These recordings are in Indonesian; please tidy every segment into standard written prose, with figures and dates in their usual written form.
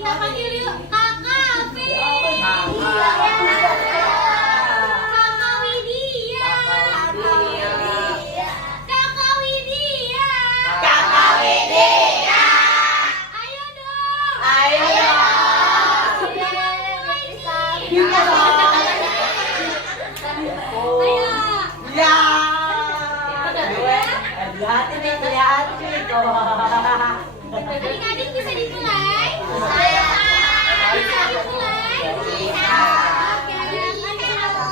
kita panggil yuk Kakak Afi. Kakak Widya. Kakak Widya. Ayo dong. Ayo. Ayo. Ya. Hati nih kelihatan itu. Adik-adik bisa dimulai? Bisa dimulai? Oke,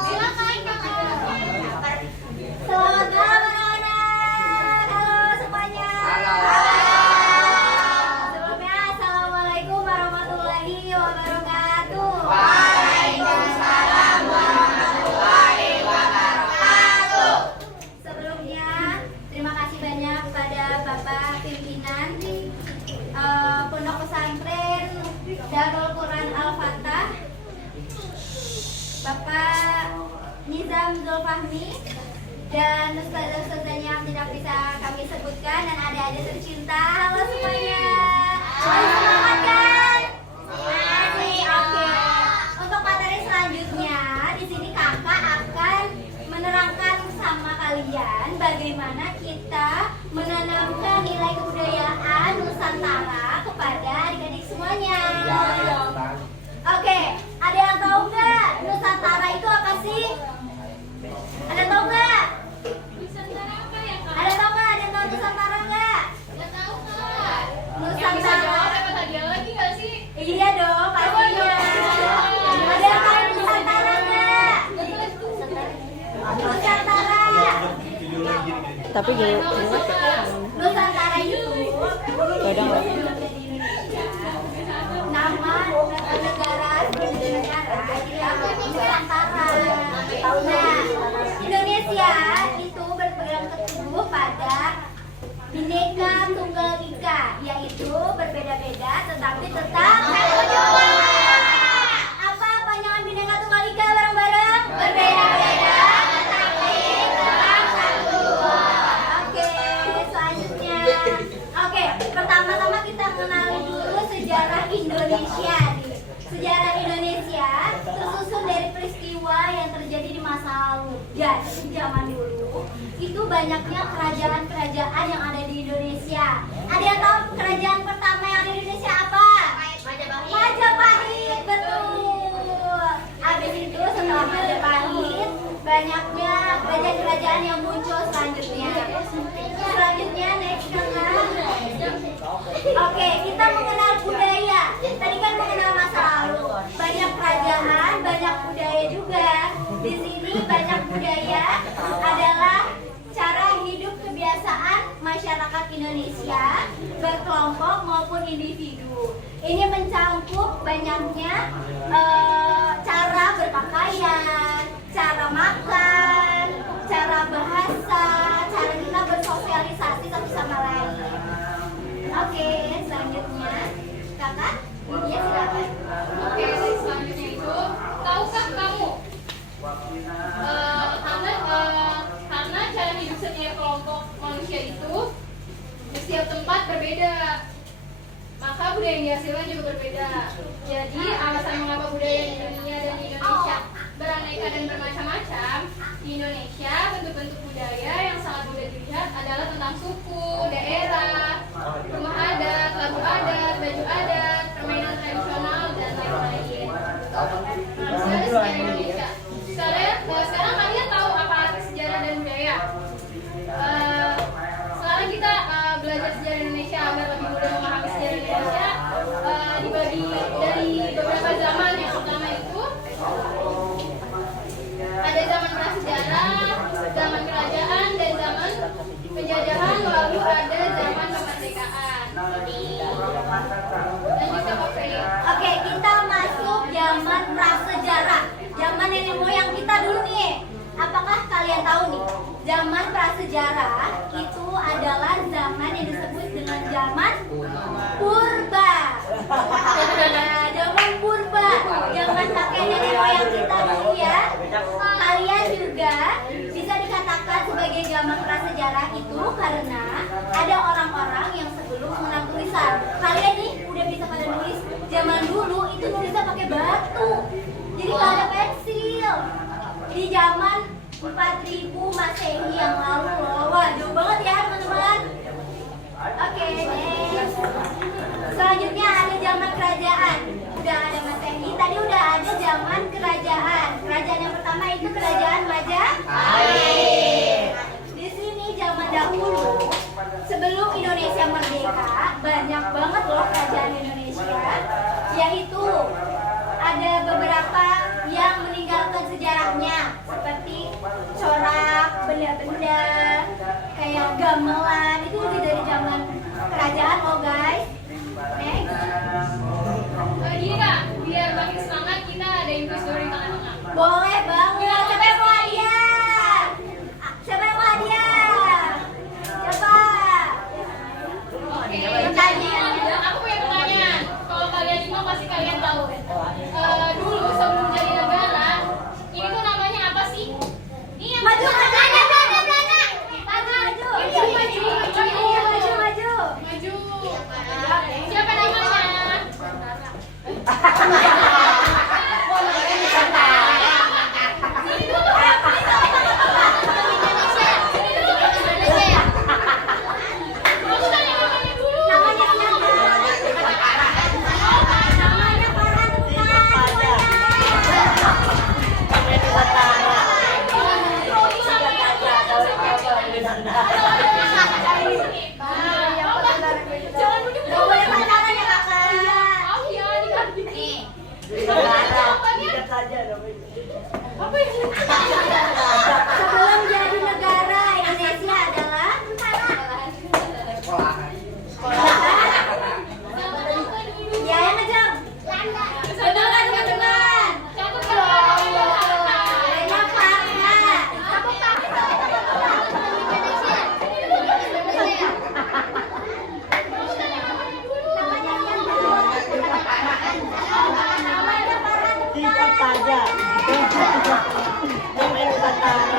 silakan Kakak. Selamat malam anak-anak. Halo semuanya. Sebelumnya assalamualaikum warahmatullahi wabarakatuh. Waalaikumsalam warahmatullahi wabarakatuh. Sebelumnya terima kasih banyak kepada Bapak pimpinan Pondok Pesantren Darul Quran Al-Fatah, Bapak Nizam Zulfahmi, dan ustazah-ustazahnya yang tidak bisa kami sebutkan, dan adik-adik tercinta. Halo semuanya. Semangat kan? Masih oke. Untuk materi selanjutnya, di sini kakak akan menerangkan sama kalian bagaimana kita menanamkan nilai kebudayaan Nusantara kepada adik-adik semuanya. Oke, ada yang tahu nggak Nusantara itu apa sih? Ada yang tahu nggak? Nusantara apa ya, Kak? Ada yang tahu nggak? Ada yang tahu Nusantara nggak? Nggak tahu, Kak. Nusantara. Dapat hadiah lagi nggak sih? Iya dong, pastinya. Ada yang tahu Nusantara nggak? Nusantara. Tapi jelas Nusantara itu beda nggak? nama negara kita Nusantara. Nah, Indonesia itu berpegang teguh pada Bhinneka Tunggal Ika, yaitu berbeda-beda tetapi tetap berjumpa. Apa panjangan Bhinneka Tunggal Ika bareng-bareng? Berbeda-beda tetapi tetap satu. Oke, selanjutnya. Oke, pertama-tama kita mengenali dulu sejarah Indonesia nih. Sejarah Indonesia tersusun dari peristiwa yang terjadi di masa lalu. Jadi zaman dulu itu banyaknya kerajaan-kerajaan yang ada di Indonesia. Ada yang tahu kerajaan pertama yang ada di Indonesia apa? Majapahit, betul. Habis itu setelah Majapahit, banyaknya kerajaan-kerajaan yang muncul selanjutnya. Selanjutnya next kakak. Oke, kita mengenal budaya. Tadi kan mengenal masa lalu. Banyak kerajaan, banyak budaya juga. Di sini banyak budaya adalah cara hidup kebiasaan masyarakat Indonesia, berkelompok maupun individu. Ini mencakup banyaknya cara berpakaian, cara makan, cara bahasa, cara kita bersosialisasi satu sama lain. Oke, selanjutnya kakak, ya silakan. Oke, selanjutnya itu, tahukah kamu? Karena cara hidup setiap kelompok manusia itu di setiap tempat berbeda, maka budaya yang dihasilkan juga berbeda. Jadi alasan mengapa budaya di dunia dan di Indonesia beraneka dan bermacam-macam. Di Indonesia bentuk-bentuk budaya yang sangat mudah dilihat adalah tentang suku, daerah, rumah adat, lagu adat, baju adat, permainan tradisional, dan lain-lain. Sejarah sejarah Indonesia. Sekarang kalian tahu apa arti sejarah dan budaya? Sekarang kita belajar sejarah Indonesia agar lebih mudah memahami sejarah Indonesia. Dibagi dari beberapa zaman. Yang pertama itu ada zaman prasejarah, zaman kerajaan, dan zaman penjajahan, lalu ada zaman kemerdekaan. Dan juga Oke, kita masuk zaman prasejarah. Zaman nenek moyang kita dulu nih. Apakah kalian tahu nih? Zaman prasejarah itu adalah zaman yang disebut dengan zaman purba. Nah, zaman purba, zaman kakek nenek moyang kita dulu ya. Kalian juga bisa dikatakan sebagai zaman prasejarah itu karena ada orang-orang yang sebelum mengenal tulisan. Kalian nih udah bisa pada nulis zaman itu nulisnya pakai batu. Jadi nggak ada pensil. Di zaman 4000 Masehi yang lalu loh. Wah, jauh banget ya teman-teman. Oke, next. Selanjutnya ada zaman kerajaan. Udah ada Masehi, tadi udah ada zaman kerajaan. Kerajaan yang pertama itu kerajaan Majapahit. Di sini zaman dahulu, sebelum Indonesia merdeka, banyak banget loh kerajaan Indonesia. Yaitu ada beberapa yang meninggalkan sejarahnya, seperti corak, benda-benda, kayak gamelan. Itu udah dari zaman kerajaan loh guys. Next. Gini kak, biar makin semangat kita ada infus story tengah-tengah. Boleh banget. Siapa yang mau hadiah? Siapa yang mau hadiah? Siapa? Oke, Pertanyaan. aku punya pertanyaan. Kalau kalian lima pasti kalian tahu. Dulu sebelum jadi negara, ini tuh namanya apa sih? Ini yang Maju, maju, maju, maju, maju. Maju. Siapa namanya? Aku tanya namanya dulu. Namanya siapa? Namanya Farhan bukan? Jangan duduk Gak boleh pacaran ya kakak. Oh iya, diganti. Apa itu? Sebelum jadi negara, Indonesia adalah ya yang ngejam. Betul kan teman-teman? Campur kalau Banyak fakta. Namanya Farhan. Singkat saja. Jangan kata